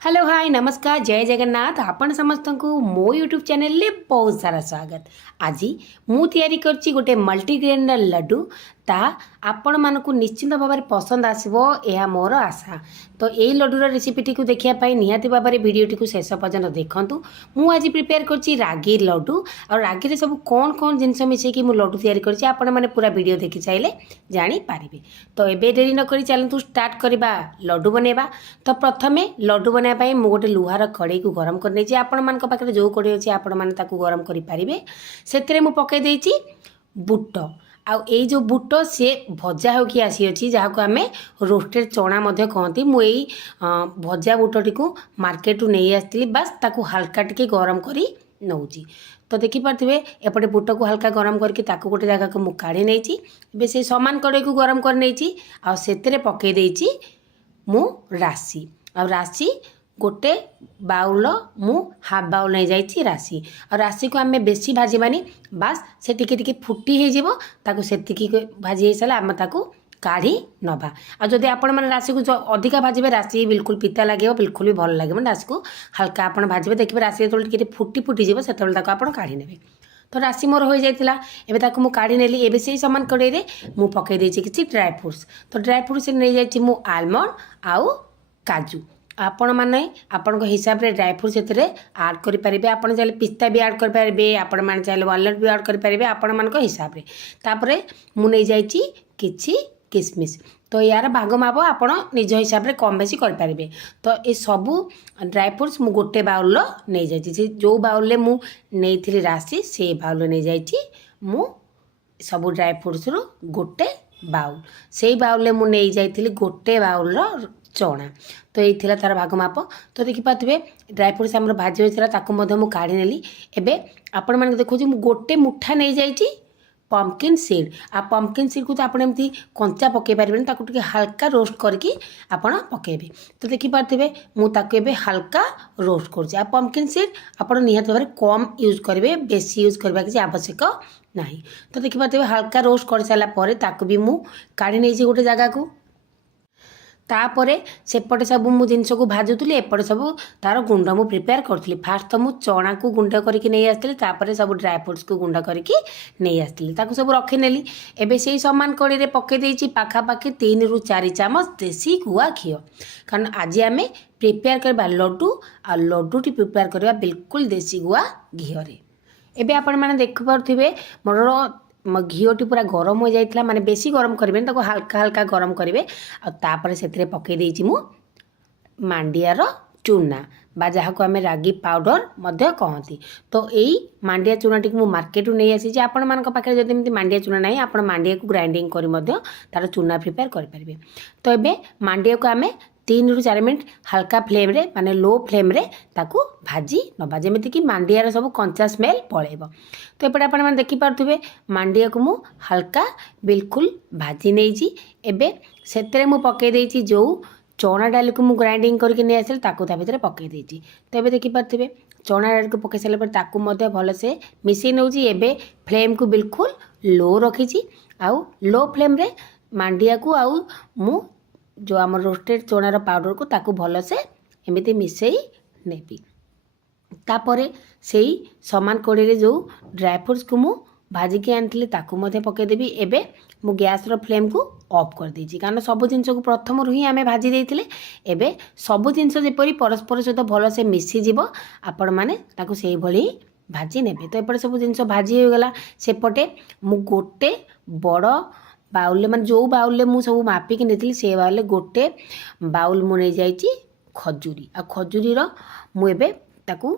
Hello hi नमस्कार जय जगन्नाथ आपण समस्त को मो यूट्यूब चैनल ले बहुत सारा स्वागत। आज मु तैयारी करछि गोटे मल्टीग्रेन लड्डू ता आपण मानकु निश्चिंत भाव में पसंद आसबो यह मोर आशा। तो यही लड्डूर रेसिपीटी को देखिया पाई निहाती भाव में वीडियोटी को शेष पर्यंत देखंतु। मु आज प्रिपेयर करछि रागी लड्डू और रागी रे सब कौन कौन जिनस मिसे कि मु लड्डू तैयारी करछि आपण माने पूरा वीडियो देखि चाइले जानि पारिबे। तो एबे देरी न करी चलंतु स्टार्ट करबा लड्डू बनेबा। तो प्रथमे लड्डू बना मु गोटे लुहार कड़े को गरम कर आपण मान पाखे जो कड़े अच्छे आपण मैंने गरम करें से पकई देती बुट आउ ये जो बुट सी भजा होकि आसी अच्छी जहाँ को आम रोस्टेड चना कहती मुझे भजा बुटटी को मार्केट नहीं आसती बास ताकू हल्का टिके गरम करी नौची। तो देखिपे एपटे बुट को हल्का गरम करके गोटे जगह को मुझे काढ़ी नहीं से सामान कड़े को गरम कर नहीं आते पकई देती मु राशि आ राशि गोटे बाउल मु हाफ बाउल नहीं जाइए राशि और राशि को आम बेसी भाजबानी बास से टिके फुटी हो से भाजी हो सारा आम ताकू काढ़ी नवा। आ जदि आपण मैंने राशि को अधिका भाजबे राशि बिल्कुल पिता लगे बिल्कुल भी भल लगे राशि को हल्का आप भाजबे देखिए राशि जो फुटी फुटीज से काढ़ी ने। तो राशि मोर हो जाता एवं मुझे काढ़ी नेली एवं से सामान कड़े मु पकई देछि किछि ड्राई फ्रुट्स। तो ड्राई फ्रुट्स नहीं जाइए मु आलमंड आउ काजू आपण मैंने आपण हिसाब से ड्राई फ्रुट से आड करेंगे। आपड़ चाहिए पिस्ता भी आड करेंगे आपण मैंने चाहिए वालनट भी आड करेंगे आपण मान हिसाब से। तापर मुझे जाइए किछि किसमिश तो यार भाग माप आपण निज हिसाब से कम बेसी करेंगे। तो ये सबू ड्राई फ्रुट्स मु गोटे बाउल नहीं जाइए जो बाउल मु नहीं राशि से बाउल नहीं जाइए मु सबू ड्राई फ्रुट्स रु गोटे बाउल से बाउल मु नहीं जाइए गोटे बाउल चना। तो ये तार भाग माप। तो देखिपे ड्राई फ्रुट्स आम भाजी होता काढ़ी नेली एवं आपण मैंने देखो गोटे मुठा नहीं जाइए पम्पकिन सीड आ पम्पकिन सीड को तो आप एमती कंचा पकई पारे टे हल्का रोस्ट करके आपण पकेबे। तो देखिपे मुझे हल्का रोस्ट कर पम्पकिन सीड आप निहत भाव कम यूज करेंगे बेसी यूज करवा किसी आवश्यक नहीं। तो देखिपे हल्का रोस्ट कर सारापर ताकू भी मु काढ़ी नहीं गोटे जगह को तापरे सेपटे सब मु जिनस को भाजुली एपटे सब तार गुंड मु प्रिपेयर करी। फास्ट तो मु चना को गुंड करके नहीं आसती तापर सब ड्राई फ्रुट्स को गुंड करके नहीं आसती सब रखिनेली एवं से सामान कड़े पकई देती पाखापाखि 3 ରୁ 4 चामच देसी गुआ घी कारण आज आम प्रिपेयर करवा लड्डू आ लड्डूटी प्रिपेयर करवा बिल्कुल देसी गुआ घी। एवं आपण मैंने देखिपे मोर घीटी पूरा गरम हो जाता माने बेसी गरम करेंगे हल्का हल्का गरम करेंगे आपर से पकई देती मु मांडियार चूना बा जहाँ को आम रागी पाउडर कहती। तो यही मांडिया चूना टी मार्केट नहीं आसी आपण मान पाखे जब मांडिया चूना ना आप मांडिया को ग्राइंडिंग कर तार चूना प्रिपेयर करेंगे। तो ये मांडिया को आम 3 ରୁ 4 मिनट हल्का फ्लेम रे माने लो फ्लेम रे ताकू भाजी नवा जमीती कि मांडियार सब कंचा स्मेल पड़ेब। तो एपटे आप देखिपे मांडिया को मु हल्का बिल्कुल भाजी नहीं एबे से मु पकई देती जो चना डाल को मु ग्राइंडिंग करके नहीं आसली ताकू ता भीतर पकई देती। तो ये देखिपे चना डाल को पकई सारा ताकू भल से मिसई नौची एबे फ्लेम को बिल्कुल लो रखी आउ लो फ्लेम रे मांडिया को आउ मु जो आम रोस्टेड चनार पाउडर को ताकू भल से एमती मिसई नेबी। तापर से सामान कड़े जो ड्राई फ्रुट्स को मु भाजिकी आनी पकईदेवी। एबे मु गैस रो फ्लेम को ऑफ कर देछि कारण सब जिनस को प्रथम ही आम भाजी देथिले एबे सब जिनस जेपरी परस्पर सहित भल से मिसी जीव आपण माने ताकू से भली भाजी नेबे। तो एपटे सब जिनस भाजी हो गला सेपटे मु गोटे बड़ बाउल माने जो बाउल मु सब मापिकी नहीं से बाउल गोटे बाउल मु नहीं जाइए खजूरी आ खजूरी मुझे ताकू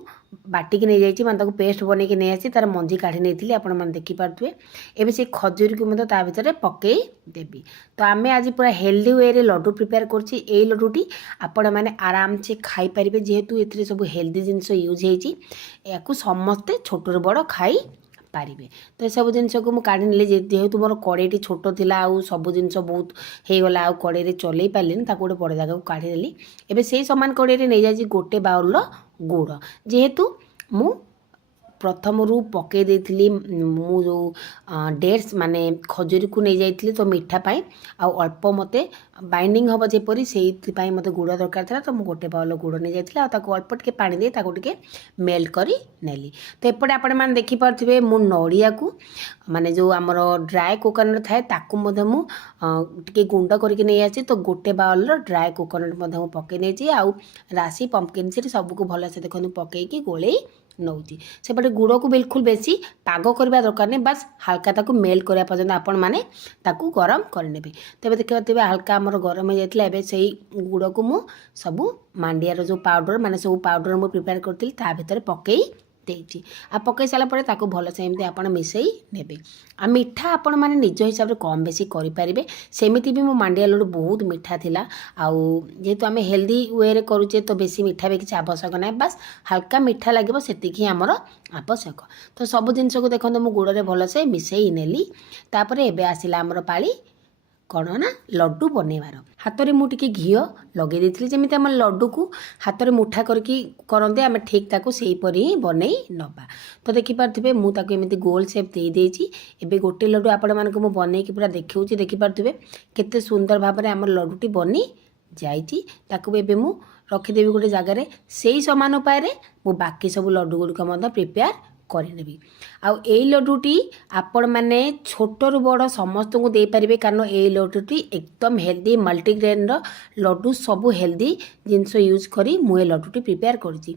बाटिकी नहीं जाइए माने ताकू पेस्ट बन के नहीं आसी तार मंजी काढ़ी नहीं आपण मैंने देखिपे एवं से खजूरी को मतलब ता भीतर पकई देवी। तो आम आज पूरा हेल्दी वे रे लड्डू प्रिपेयर करछि एई लड्डूटी आपण मैंने आराम से खाई पारिबे जेहेतु एथिरे सब हेल्दी जिनस यूज होइछि याकू समस्ते छोट रू बड़ खाई पारिबे। तो सब जिनस को मुझे काढ़ी नेली जेहेतु मोर कड़ेटी छोट थिला आउ सब जिनस बहुत होगला आउ कड़े चलई पारे गोटे बड़ जगह को काढ़ी नेली एबे से सामान कड़े नहीं जाए गोटे बाउल गुड़ जेहेतु मु ପ୍ରଥମରୁ ପକାଇ ଦେଇଥିଲି ମୁଁ ଯେଉଁ ଡେଟ୍ସ ମାନେ ଖଜୁରୀକୁ ନେଇଯାଇଥିଲି ତ ମିଠା ପାଇଁ ଆଉ ଅଳ୍ପ ମୋତେ ବାଇଣ୍ଡିଙ୍ଗ ହେବ ଯେପରି ସେଇଥିପାଇଁ ମୋତେ ଗୁଡ଼ ଦରକାର ଥିଲା। ତ ମୁଁ ଗୋଟେ ବାଉଲ ଗୁଡ଼ ନେଇଯାଇଥିଲି ଆଉ ତାକୁ ଅଳ୍ପ ଟିକେ ପାଣି ଦେଇ ତାକୁ ଟିକେ ମେଲ୍ଟ କରି ନେଲି। ତ ଏପଟେ ଆପଣମାନେ ଦେଖିପାରୁଥିବେ ମୁଁ ନଡ଼ିଆକୁ ମାନେ ଯେଉଁ ଆମର ଡ୍ରାଏ କୋକୋନଟ୍ ଥାଏ ତାକୁ ମଧ୍ୟ ମୁଁ ଟିକେ ଗୁଣ୍ଡ କରିକି ନେଇ ଆସିଛି। ତ ଗୋଟେ ବାଉଲର ଡ୍ରାଏ କୋକୋନଟ୍ ମଧ୍ୟ ମୁଁ ପକାଇ ନେଇଛି ଆଉ ରାଶି ପମ୍ପକିନ୍ ସିଡ୍ ସବୁକୁ ଭଲସେ ଦେଖନ୍ତୁ ପକାଇକି ଗୋଳେଇ ନେଉଛି। ସେପଟେ ଗୁଡ଼କୁ ବିଲକୁଲ ବେଶୀ ପାଗ କରିବା ଦରକାର ନାହିଁ, ବାସ୍ ହାଲକା ତାକୁ ମେଲ୍ଟ କରିବା ପର୍ଯ୍ୟନ୍ତ ଆପଣମାନେ ତାକୁ ଗରମ କରିନେବେ। ତେବେ ଦେଖିପାରୁଥିବେ ହାଲକା ଆମର ଗରମ ହୋଇଯାଇଥିଲା। ଏବେ ସେଇ ଗୁଡ଼କୁ ମୁଁ ସବୁ ମାଣ୍ଡିଆର ଯେଉଁ ପାଉଡ଼ର ମାନେ ସବୁ ପାଉଡ଼ର ମୁଁ ପ୍ରିପେୟାର କରିଥିଲି ତା ଭିତରେ ପକାଇ ଦେଇଛି। ଆଉ ପକାଇ ସାରିଲା ପରେ ତାକୁ ଭଲସେ ଏମିତି ଆପଣ ମିଶାଇ ନେବେ। ଆଉ ମିଠା ଆପଣମାନେ ନିଜ ହିସାବରେ କମ୍ ବେଶୀ କରିପାରିବେ। ସେମିତି ବି ମୋ ମାଣ୍ଡିଆ ଲଡ଼ୁ ବହୁତ ମିଠା ଥିଲା। ଆଉ ଯେହେତୁ ଆମେ ହେଲ୍ଦି ୱେରେ କରୁଛେ ତ ବେଶୀ ମିଠା ବି କିଛି ଆବଶ୍ୟକ ନାହିଁ, ବାସ୍ ହାଲକା ମିଠା ଲାଗିବ ସେତିକି ହିଁ ଆମର ଆବଶ୍ୟକ। ତ ସବୁ ଜିନିଷକୁ ଦେଖନ୍ତୁ ମୁଁ ଗୁଡ଼ରେ ଭଲସେ ମିଶାଇ ନେଲି। ତାପରେ ଏବେ ଆସିଲା ଆମର ପାଳି କ'ଣ ନା ଲଡ଼ୁ ବନେଇବାର। ହାତରେ ମୁଁ ଟିକେ ଘିଅ ଲଗାଇ ଦେଇଥିଲି, ଯେମିତି ଆମ ଲଡ଼ୁକୁ ହାତରେ ମୁଠା କରିକି କରନ୍ତି ଆମେ ଠିକ୍ ତାକୁ ସେହିପରି ହିଁ ବନେଇ ନେବା। ତ ଦେଖିପାରୁଥିବେ ମୁଁ ତାକୁ ଏମିତି ଗୋଲ ସେପ୍ ଦେଇଦେଇଛି। ଏବେ ଗୋଟେ ଲଡ଼ୁ ଆପଣମାନଙ୍କୁ ମୁଁ ବନେଇକି ପୁରା ଦେଖାଉଛି, ଦେଖିପାରୁଥିବେ କେତେ ସୁନ୍ଦର ଭାବରେ ଆମର ଲଡ଼ୁଟି ବନି ଯାଇଛି। ତାକୁ ଏବେ ମୁଁ ରଖିଦେବି ଗୋଟେ ଜାଗାରେ। ସେଇ ସମାନ ଉପାୟରେ ମୁଁ ବାକି ସବୁ ଲଡ଼ୁ ଗୁଡ଼ିକ ମଧ୍ୟ ପ୍ରିପେୟାର କରିନେବି। ଆଉ ଏଇ ଲଡ଼ୁଟି ଆପଣମାନେ ଛୋଟରୁ ବଡ଼ ସମସ୍ତଙ୍କୁ ଦେଇପାରିବେ, କାରଣ ଏଇ ଲଡ଼ୁଟି ଏକଦମ ହେଲ୍ଦି ମଲ୍ଟିଗ୍ରେନ୍ର ଲଡ଼ୁ। ସବୁ ହେଲ୍ଦି ଜିନିଷ ୟୁଜ୍ କରି ମୁଁ ଏ ଲଡ଼ୁଟି ପ୍ରିପେୟାର କରିଛି।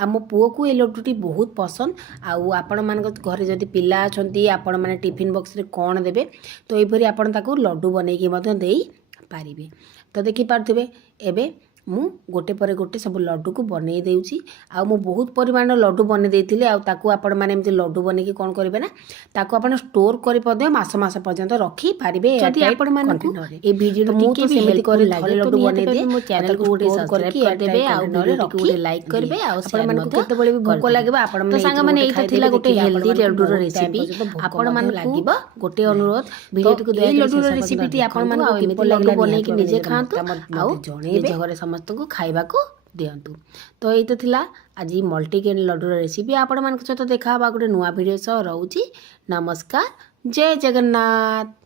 ଆଉ ମୋ ପୁଅକୁ ଏ ଲଡ଼ୁଟି ବହୁତ ପସନ୍ଦ। ଆଉ ଆପଣମାନଙ୍କ ଘରେ ଯଦି ପିଲା ଅଛନ୍ତି ଆପଣମାନେ ଟିଫିନ୍ ବକ୍ସରେ କ'ଣ ଦେବେ ତ ଏହିପରି ଆପଣ ତାକୁ ଲଡ଼ୁ ବନେଇକି ମଧ୍ୟ ଦେଇପାରିବେ। ତ ଦେଖିପାରୁଥିବେ ଏବେ ମୁଁ ଗୋଟେ ପରେ ଗୋଟେ ସବୁ ଲଡ଼ୁକୁ ବନେଇ ଦେଉଛି। ଆଉ ମୁଁ ବହୁତ ପରିମାଣର ଲଡ଼ୁ ବନେଇ ଦେଇଥିଲି। ଆଉ ତାକୁ ଆପଣମାନେ ଏମିତି ଲଡ଼ୁ ବନେଇକି କ'ଣ କରିବେ ନା ତାକୁ ଆପଣ ଷ୍ଟୋର କରି ମଧ୍ୟ ମାସ ମାସ ପର୍ଯ୍ୟନ୍ତ ରଖିପାରିବେ। ଯଦି ଆପଣମାନଙ୍କୁ ଏ ଭିଡ଼ିଓ ମୁଁ ତ ସେମିତି କରି ଥରେ ଲଡ଼ୁ ବନେଇ ଦିଏ। ମୋ ଚ୍ୟାନେଲକୁ ଗୋଟେ ସବସ୍କ୍ରାଇବ୍ କରିଦେବେ ଆଉ ଭିଡ଼ିଓଟିକୁ ଗୋଟେ ଲାଇକ୍ କରିବେ ଆଉ ଆପଣମାନଙ୍କୁ କେତେବେଳେ ବି ଭୋକ ଲାଗିବ ଆପଣମାନେ ତ ସାଙ୍ଗମାନେ ଏଇଟା ଥିଲା ଗୋଟେ ହେଲ୍ଦି ଲଡ଼ୁର ରେସିପି। ଆପଣମାନଙ୍କୁ ଗୋଟେ ଅନୁରୋଧ ଭିଡ଼ିଓଟିକୁ ଏଇ ଲଡ଼ୁର ରେସିପିଟି ଆପଣମାନଙ୍କୁ କିପରି ଲଡ଼ୁ ବନେଇକି ନିଜେ ଖାଆନ୍ତୁ ଆଉ ନିଜ ଘରେ ସମସ୍ତଙ୍କୁ ଖାଇବାକୁ ଦିଅନ୍ତୁ। ତ ଏଇତ ଥିଲା ଆଜି ମଲ୍ଟିଗ୍ରେନ୍ ଲଡ଼ୁର ରେସିପି। ଆପଣମାନଙ୍କ ସହିତ ଦେଖା ହେବା ଗୋଟେ ନୂଆ ଭିଡ଼ିଓ ସହ ରହୁଛି। ନମସ୍କାର, ଜୟ ଜଗନ୍ନାଥ।